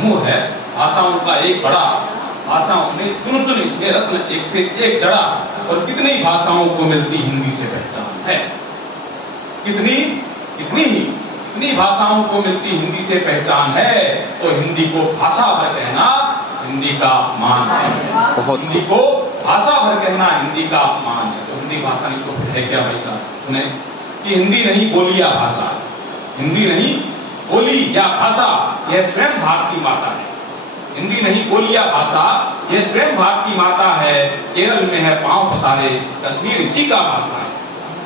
समूह है, भाषाओं का एक बड़ा, भाषाओं में चुन इसमें रत्न एक से एक जड़ा, और कितनी भाषाओं को मिलती हिंदी से पहचान है। कितनी भाषाओं को मिलती हिंदी से पहचान है। तो हिंदी को भाषा भर कहना हिंदी का अपमान है। हिंदी को भाषा भर कहना हिंदी का अपमान है। तो हिंदी भाषा नहीं तो फिर है क्या भाई साहब? सुने कि हिंदी नहीं बोली या भाषा, हिंदी नहीं बोली या भाषा, यह स्वयं भारती माता है। हिंदी नहीं बोली या भाषा, यह स्वयं भारती माता है। केरल में है पांव पसारे, कश्मीर इसी का माथा है।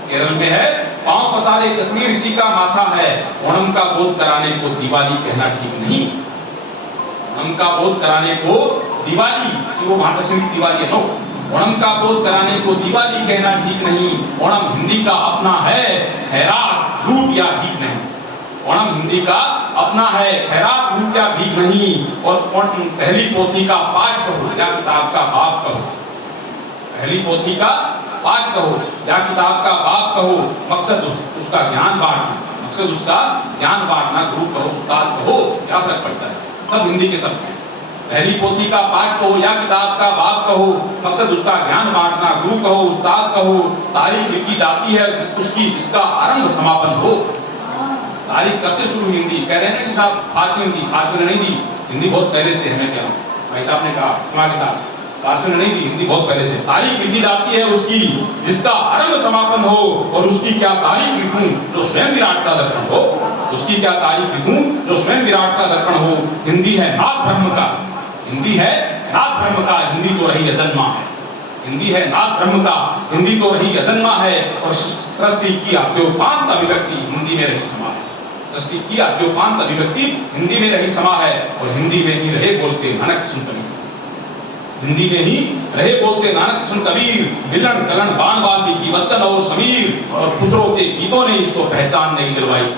केरल में है पांव पसारे, कश्मीर इसी का माथा है। ओणम का बोध कराने को दिवाली कहना ठीक नहीं। ओणम का बोध कराने को दिवाली, कि वो महालक्ष्मी की दिवाली है, नो। ओणम का बोध कराने को दिवाली कहना ठीक नहीं। ओणम हिंदी का अपना है, खैरात लूट या भीख नहीं। ओणम हिंदी का अपना है, खैरात लूट या भीख नहीं। और पहली पोथी का पाठ कहो या किताब का बाप कहो। पहली पोथी का पाठ कहो या किताब का बाप कहो। मकसद उसका ज्ञान बांटना, मकसद उसका ज्ञान बांटना। गुरु कहो, उस्ताद कहो, क्या फर्क पड़ता है? सब हिंदी के सब हैं। पहली पोथी का पाठ कहो या किताब का बाप कहो, मकसद उसका ज्ञान बांटना। गुरु कहो, उस्ताद कहो। तारीख लिखी जाती है उसकी जिसका आरंभ समापन हो। तारीख कब से शुरू? हिंदी कह रहे हैं कि साहब फारसी दी, फारसी नहीं दी, हिंदी बहुत पहले से है। क्या भाई साहब ने कहा क्षमा के साथ, फारसी नहीं दी, हिंदी बहुत पहले से। तारीख लिखी जाती है उसकी जिसका आरंभ समापन हो। और उसकी क्या तारीख लिखूं जो स्वयं विराट का दर्पण हो। उसकी क्या तारीख लिखूं जो स्वयं विराट का दर्पण हो। हिंदी है नाथ ब्रह्म का, हिंदी है नाथ ब्रह्म का, हिंदी तो रही अजन्मा है। हिंदी है नाथ ब्रह्म का, हिंदी तो रही अजन्मा है। और सृष्टि की अद्योपांत अभिव्यक्ति हिंदी में रही समा है। सृष्टि की अद्योपांत अभिव्यक्ति हिंदी में रही समा है। और हिंदी में ही रहे बोलते नानक सुन कबीर, हिंदी में ही रहे बोलते नानक सुन कबीर। मिलन कलन बाण वाल्मीकि बच्चन और समीर। और खुसरो के गीतों ने इसको पहचान नहीं दिलवाई थी।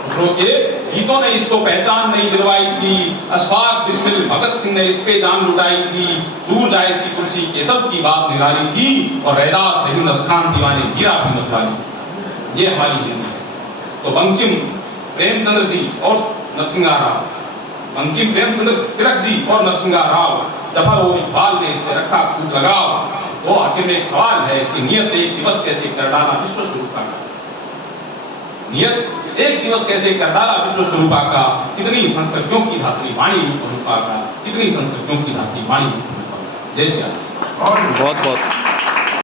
खुसरो के गीतों ने इसको पहचान नहीं दिलवाई थी। अशफाक बिस्मिल भगत सिंह ने इस पे जान लुटाई थी। सूरज ऐसी तुलसी केशव की बात निराली थी। और रैदास ने हिंदुस्तान दीवाने मीरा भी मतवाली थी। ये हमारी हिंदी है। तो बंकिम प्रेमचंद्र जी और नरसिंहा राव, बंकिम प्रेमचंद्र तिलक जी और नरसिंहा राव, जफर और इकबाल ने इससे रखा खूब लगाव। तो आखिर में एक सवाल है कि नियत एक दिवस कैसे कर डाला विश्व स्वरूपा का। नियत एक दिवस कैसे कर डाला विश्व स्वरूपा का। कितनी संस्कृतियों की धात्री वाणी रूप रूपा का, कितनी संस्कृतियों की धात्री वाणी रूप रूपा का। जय श्री राम। बहुत बहुत